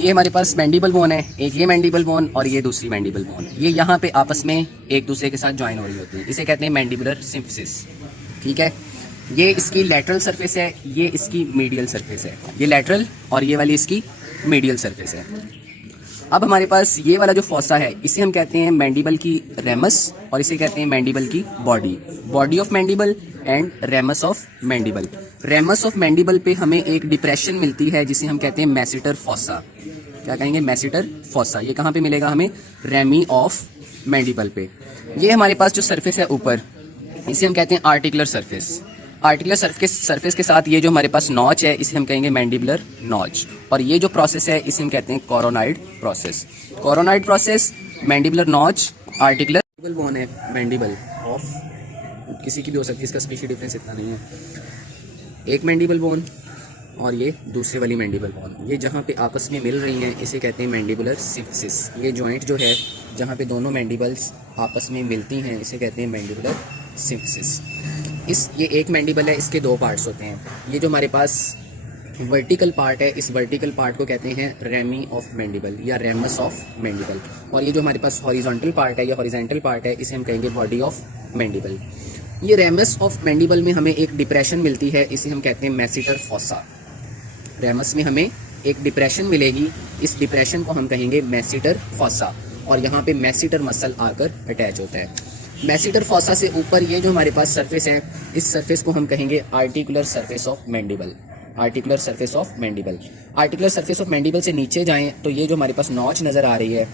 ये हमारे पास mandible bone है, एक ये मैंडिबल बोन और ये दूसरी मैंडिबल बोन, ये यहाँ पे आपस में एक दूसरे के साथ ज्वाइन हो रही होती है, इसे कहते हैं मैंडिबुलर सिम्फिसिस। ठीक है, ये इसकी लैटरल सरफेस है, ये इसकी मीडियल सरफेस है, ये लैटरल और ये वाली इसकी मीडियल सरफेस है। अब हमारे पास ये वाला जो फॉसा है इसे हम कहते हैं मैंडिबल की रेमस और इसे कहते हैं मैंडिबल की body, body of mandible and ramus of mandible. Ramus of mandible पे हमें एक डिप्रेशन मिलती है जिसे हम कहते हैं मैसेटर फॉसा। क्या कहेंगे? Masseter fossa. ये कहाँ पे मिलेगा हमें? रेमी ऑफ मैंडिबल पे। ये हमारे पास जो सरफेस है ऊपर, इसे हम कहते हैं आर्टिकुलर सरफेस। आर्टिकुलर सरफेस के साथ ये जो हमारे पास नॉच है इसे हम कहेंगे मैंडिबुलर नॉच, और ये जो प्रोसेस है इसे हम कहते हैं coronoid process. Coronoid process, mandibular notch, articular bone है मैंडिबल ऑफ, किसी की भी हो सकती है, इसका स्पीशीज डिफरेंस इतना नहीं है। एक मैंडिबल बोन और ये दूसरे वाली मैंडिबल बोन, ये जहाँ पे आपस में मिल रही हैं इसे कहते हैं मैंडिबुलर सिम्फिसिस। ये जॉइंट जो है जहाँ पे दोनों मैंडिबल्स आपस में मिलती हैं इसे कहते हैं मैंडिबुलर सिम्फिसिस। ये एक मैंडिबल है, इसके दो पार्ट्स होते हैं। ये जो हमारे पास वर्टिकल पार्ट है, इस वर्टिकल पार्ट को कहते हैं रेमी ऑफ मैंडिबल या रेमस ऑफ मैंडिबल, और ये जो हमारे पास हॉरिजॉन्टल पार्ट है या हॉरिजॉन्टल पार्ट है इसे हम कहेंगे बॉडी ऑफ मैंडिबल। ये रेमस ऑफ मैंडिबल में हमें एक डिप्रेशन मिलती है, इसे हम कहते हैं मैसेटर फॉसा। रेमस में हमें एक डिप्रेशन मिलेगी, इस डिप्रेशन को हम कहेंगे मैसेटर फॉसा, और यहाँ पे मैसेटर मसल आकर अटैच होता है। मैसेटर फॉसा से ऊपर ये जो हमारे पास सरफेस है, इस सरफेस को हम कहेंगे articular surface of mandible. Articular surface of mandible. Articular surface of mandible से नीचे जाएं तो ये जो हमारे पास नॉच नज़र आ रही है,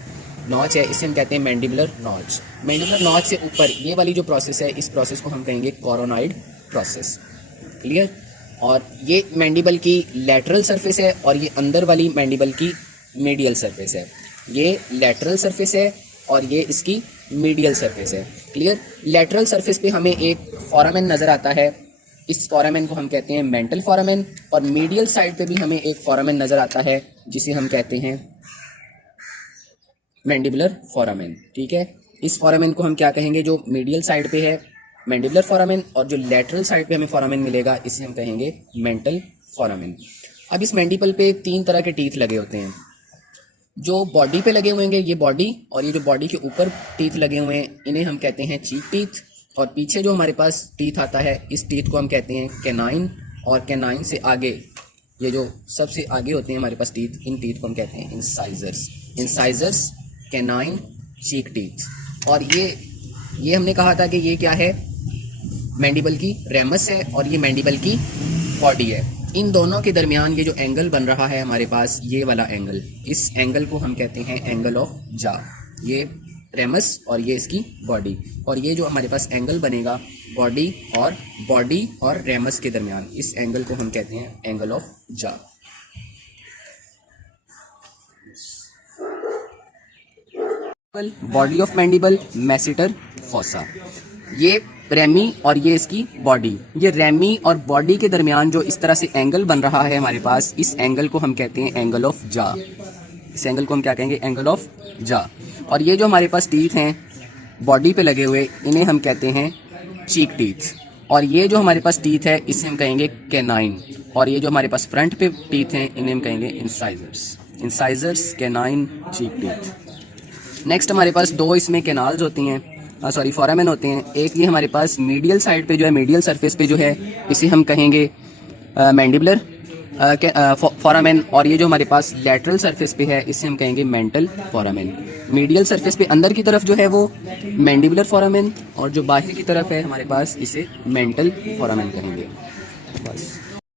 नॉच है, इसे हम कहते हैं मैंडिबुलर नॉच। मैंडिबुलर नॉच से ऊपर ये वाली जो प्रोसेस है, इस प्रोसेस को हम कहेंगे कोरोनाइड प्रोसेस। क्लियर? और ये मैंडिबल की लैटरल सरफेस है और ये अंदर वाली मैंडिबल की मीडियल सरफेस है। ये लैटरल सरफेस है और ये इसकी मीडियल सरफेस है। क्लियर? लैटरल सरफेस पे हमें एक फोरामेन नज़र आता है, इस फोरामेन को हम कहते हैं मेंटल फोरामेन, और मीडियल साइड पे भी हमें एक फोरामेन नज़र आता है जिसे हम कहते हैं मैंडिबुलर फोरामेन। ठीक है, इस फोरामेन को हम क्या कहेंगे? जो मीडियल साइड पे है मैंडिबुलर फोरामेन, और जो लैटरल साइड पे हमें फोरामेन मिलेगा इसे हम कहेंगे मेंटल फोरामेन। अब इस मैंडिबल पे 3 तरह के टीथ लगे होते हैं। जो बॉडी पे लगे हुए हैं ये बॉडी, और ये जो बॉडी के ऊपर टीथ लगे हुए हैं इन्हें हम कहते हैं चीक टीथ, और पीछे जो हमारे पास टीथ आता है इस टीथ को हम कहते हैं कैनाइन, और कैनाइन से आगे ये जो सबसे आगे होते हैं हमारे पास टीथ, इन टीथ को हम कहते हैं इंसाइजर्स। इंसाइजर्स, कैनाइन, चीक टीथ। और ये हमने कहा था कि ये क्या है? मैंडिबल की रेमस है और ये मैंडिबल की बॉडी है। इन दोनों के दरमियान ये जो एंगल बन रहा है हमारे पास, ये वाला एंगल, इस एंगल को हम कहते हैं एंगल ऑफ जा। ये रेमस और ये इसकी बॉडी, और ये जो हमारे पास एंगल बनेगा बॉडी और रेमस के दरमियान, इस एंगल को हम कहते हैं एंगल ऑफ जा। Body of mandible, masseter fossa. ये रेमी और ये इसकी बॉडी, ये रेमी और बॉडी के दरमियान जो इस तरह से एंगल बन रहा है हमारे पास, इस एंगल को हम कहते हैं एंगल ऑफ जा। इस एंगल को हम क्या कहेंगे? एंगल ऑफ जा। और ये जो हमारे पास टीथ हैं बॉडी पे लगे हुए, इन्हें हम कहते हैं चीक टीथ, और ये जो हमारे पास टीथ है इसे हम कहेंगे कैनाइन, और ये जो हमारे पास फ्रंट पे टीथ हैं इन्हें हम कहेंगे इंसाइजर्स। इंसाइजर्स, कैनाइन, चीक टीथ। नेक्स्ट हमारे पास 2 इसमें कैनाल्स होती हैं, फोरामेन होते हैं। एक ये हमारे पास मीडियल साइड पे जो है, मीडियल सरफेस पे जो है इसे हम कहेंगे मैंडिबुलर फोरामेन, और ये जो हमारे पास लैटरल सरफेस पे है इसे हम कहेंगे मेंटल फोरामेन। मीडियल सरफेस पे अंदर की तरफ जो है वो मैंडिबुलर फोरामेन, और जो बाहर की तरफ है हमारे पास इसे मेंटल फोरामेन कहेंगे। बस।